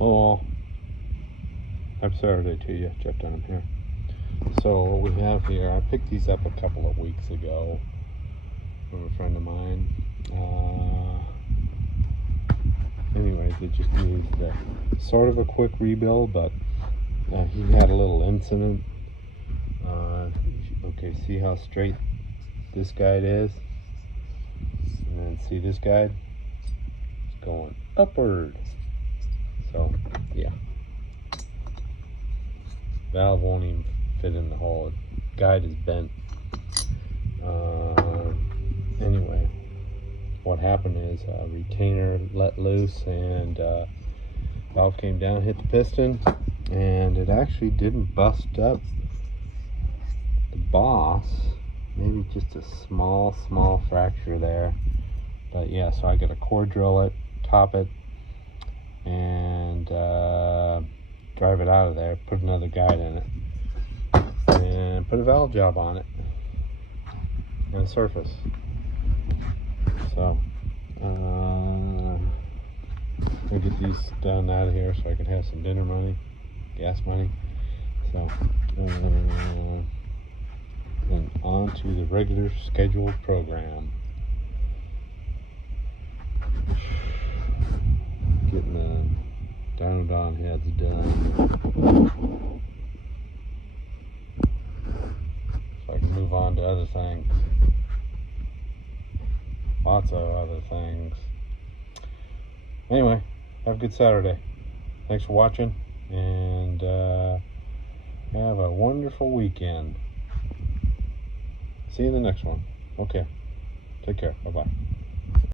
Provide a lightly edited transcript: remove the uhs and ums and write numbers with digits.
Oh, happy Saturday to you, Jeff Dunham here. So what we have here, I picked these up a couple of weeks ago from a friend of mine. Anyways, it just needs sort of a quick rebuild, but he had a little incident. Okay, see how straight this guide is? And then see this guide? It's going upward. So, yeah. Valve won't even fit in the hole. Guide is bent. Anyway, what happened is a retainer let loose and valve came down, hit the piston, and it actually didn't bust up the boss. Maybe just a small fracture there. But yeah, so I got to core drill it, top it, and drive it out of there, put another guide in it, and put a valve job on it and a surface. So I'll get these done out of here so I can have some dinner money, gas money. So then on to the regular scheduled program. Getting the Dynodon heads done so I can move on to other things. Lots of other things. Anyway, have a good Saturday. Thanks for watching, and have a wonderful weekend. See you in the next one. Okay, take care. Bye-bye.